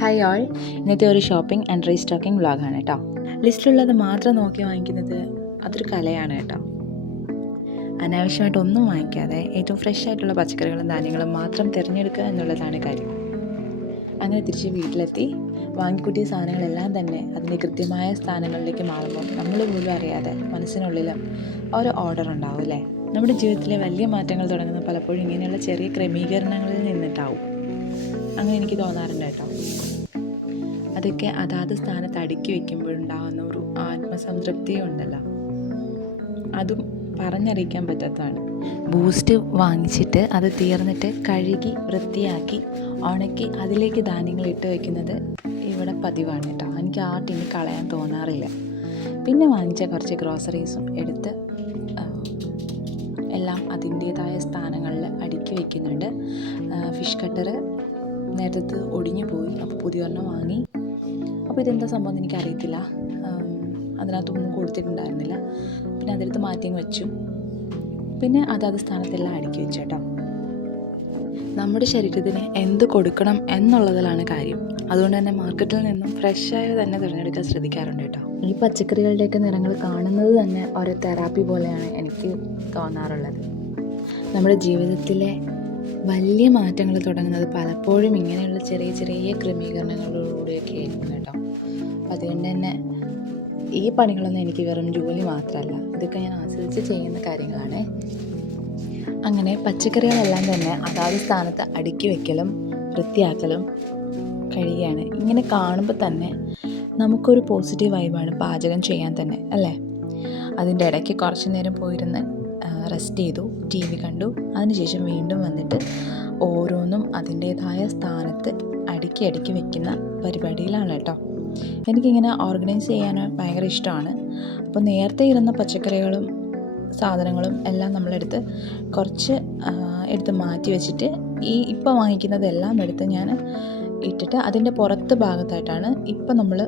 Hi all ഇന്നത്തെ ഒരു shopping and restocking വ്ളോഗാണ് കേട്ടോ ലിസ്റ്റിലുള്ളത് മാത്രം നോക്കി വാങ്ങിക്കുന്നത് അതൊരു കലയാണ് കേട്ടോ അനാവശ്യമായിട്ട് ഒന്നും വാങ്ങിക്കാതെ ഏറ്റവും ഫ്രഷ് ആയിട്ടുള്ള പച്ചക്കറികളും ധാന്യങ്ങളും മാത്രം തിരഞ്ഞെടുക്കുക എന്നുള്ളതാണ് കാര്യം. അങ്ങനെ തിരിച്ച് വീട്ടിലെത്തി വാങ്ങിക്കൂട്ടിയ സാധനങ്ങളെല്ലാം തന്നെ അതിന്റെ കൃത്യമായ സ്ഥാനങ്ങളിലേക്ക് മാറുമ്പോൾ നമ്മൾ പോലും അറിയാതെ മനസ്സിനുള്ളിൽ ഒരു ഓർഡർ ഉണ്ടാവും അല്ലേ? നമ്മുടെ ജീവിതത്തിലെ വലിയ മാറ്റങ്ങൾ തുടങ്ങുന്നത് പലപ്പോഴും ഇങ്ങനെയുള്ള ചെറിയ ക്രമീകരണങ്ങളിൽ നിന്നിട്ടാവും. അങ്ങനെ എനിക്ക് തോന്നാറുണ്ട് കേട്ടോ അതൊക്കെ അതാത് സ്ഥാനത്ത് അടുക്കി വെക്കുമ്പോഴുണ്ടാകുന്ന ഒരു ആത്മസംതൃപ്തിയും ഉണ്ടല്ലോ അതും പറഞ്ഞറിയിക്കാൻ പറ്റാത്തതാണ്. ബൂസ്റ്റ് വാങ്ങിച്ചിട്ട് അത് തീർന്നിട്ട് കഴുകി വൃത്തിയാക്കി ഉണക്കി അതിലേക്ക് ധാന്യങ്ങൾ ഇട്ട് വെക്കുന്നത് ഇവിടെ പതിവാണ് കേട്ടോ. എനിക്ക് ആ ടിന്ന് കളയാൻ തോന്നാറില്ല. പിന്നെ വാങ്ങിച്ച കുറച്ച് ഗ്രോസറീസും എടുത്ത് എല്ലാം അതിന്റേതായ സ്ഥാനങ്ങളിൽ അടുക്കി വയ്ക്കുന്നുണ്ട് ഫിഷ് കട്ടർ നേരത്തെ ഒടിഞ്ഞു പോയി. അപ്പോൾ പുതിയൊരെണ്ണം വാങ്ങി. അപ്പോൾ ഇതെന്താ സംഭവം എന്ന് എനിക്കറിയത്തില്ല. അതിനകത്തൊന്നും കൊടുത്തിട്ടുണ്ടായിരുന്നില്ല. പിന്നെ അതെടുത്ത് മാറ്റി വെച്ചു. പിന്നെ അതാത് സ്ഥാനത്തെല്ലാം അടുക്കി വെച്ചു കേട്ടോ. നമ്മുടെ ശരീരത്തിന് എന്ത് കൊടുക്കണം എന്നുള്ളതിലാണ് കാര്യം. അതുകൊണ്ട് തന്നെ മാർക്കറ്റിൽ നിന്നും ഫ്രഷായ തന്നെ തിരഞ്ഞെടുക്കാൻ ശ്രദ്ധിക്കാറുണ്ട് കേട്ടോ. ഈ പച്ചക്കറികളുടെയൊക്കെ നിറങ്ങൾ കാണുന്നത് തന്നെ ഒരു തെറാപ്പി പോലെയാണ് എനിക്ക് തോന്നാറുള്ളത്. നമ്മുടെ ജീവിതത്തിലെ വലിയ മാറ്റങ്ങൾ തുടങ്ങുന്നത് പലപ്പോഴും ഇങ്ങനെയുള്ള ചെറിയ ചെറിയ ക്രമീകരണങ്ങളിലൂടെയൊക്കെ ആയിരിക്കും കേട്ടോ. അതുകൊണ്ട് തന്നെ ഈ പണികളൊന്നും എനിക്ക് വെറും ജോലി മാത്രമല്ല. ഇതൊക്കെ ഞാൻ ആസ്വദിച്ച് ചെയ്യുന്ന കാര്യങ്ങളാണ്. അങ്ങനെ പച്ചക്കറികളെല്ലാം തന്നെ അതാത് സ്ഥാനത്ത് അടുക്കി വെക്കലും വൃത്തിയാക്കലും കഴിയുകയാണ്. ഇങ്ങനെ കാണുമ്പോൾ തന്നെ നമുക്കൊരു പോസിറ്റീവ് വൈബാണ് പാചകം ചെയ്യാൻ തന്നെ അല്ലേ? അതിന്റെ ഇടയ്ക്ക് കുറച്ച് നേരം പോയിരുന്ന് റെസ്റ്റ് ചെയ്തു ടി വി കണ്ടു. അതിനുശേഷം വീണ്ടും വന്നിട്ട് ഓരോന്നും അതിന്റേതായ സ്ഥാനത്ത് അടുക്കി അടുക്കി വെക്കുന്ന പരിപാടിയിലാണ് കേട്ടോ. എനിക്കിങ്ങനെ ഓർഗനൈസ് ചെയ്യാൻ ഭയങ്കര ഇഷ്ടമാണ്. അപ്പോൾ നേരത്തെ ഇരുന്ന പച്ചക്കറികളും സാധനങ്ങളും എല്ലാം നമ്മളെടുത്ത് കുറച്ച് എടുത്ത് മാറ്റി വെച്ചിട്ട് ഈ ഇപ്പോൾ വാങ്ങിക്കുന്നതെല്ലാം എടുത്ത് ഞാൻ ഇട്ടിട്ട് അതിന്റെ പുറത്ത് ഭാഗത്തായിട്ടാണ് ഇപ്പം നമ്മൾ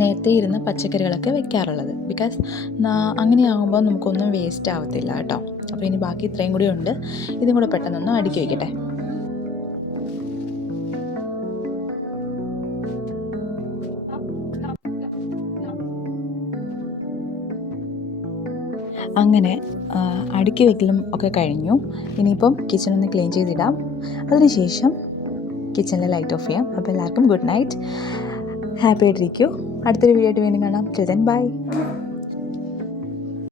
നേരത്തെ ഇരുന്ന പച്ചക്കറികളൊക്കെ വെക്കാറുള്ളത്. ബിക്കോസ് അങ്ങനെയാകുമ്പോൾ നമുക്കൊന്നും വേസ്റ്റ് ആവത്തില്ല കേട്ടോ. അപ്പോൾ ഇനി ബാക്കി ഇത്രയും കൂടി ഉണ്ട്. ഇതും കൂടെ പെട്ടെന്നൊന്ന് അടുക്കി വയ്ക്കട്ടെ അങ്ങനെ അടുക്കി വെക്കലും ഒക്കെ കഴിഞ്ഞു. ഇനിയിപ്പം കിച്ചൺ ഒന്ന് ക്ലീൻ ചെയ്തിടാം. അതിനുശേഷം കിച്ചണിലെ ലൈറ്റ് ഓഫ് ചെയ്യാം. അപ്പോൾ എല്ലാവർക്കും ഗുഡ് നൈറ്റ് ഹാപ്പി ആയിട്ടിരിക്കൂ. അടുത്തൊരു വീഡിയോ ആയിട്ട് വീണ്ടും കാണാം. ചെതൻ ബൈ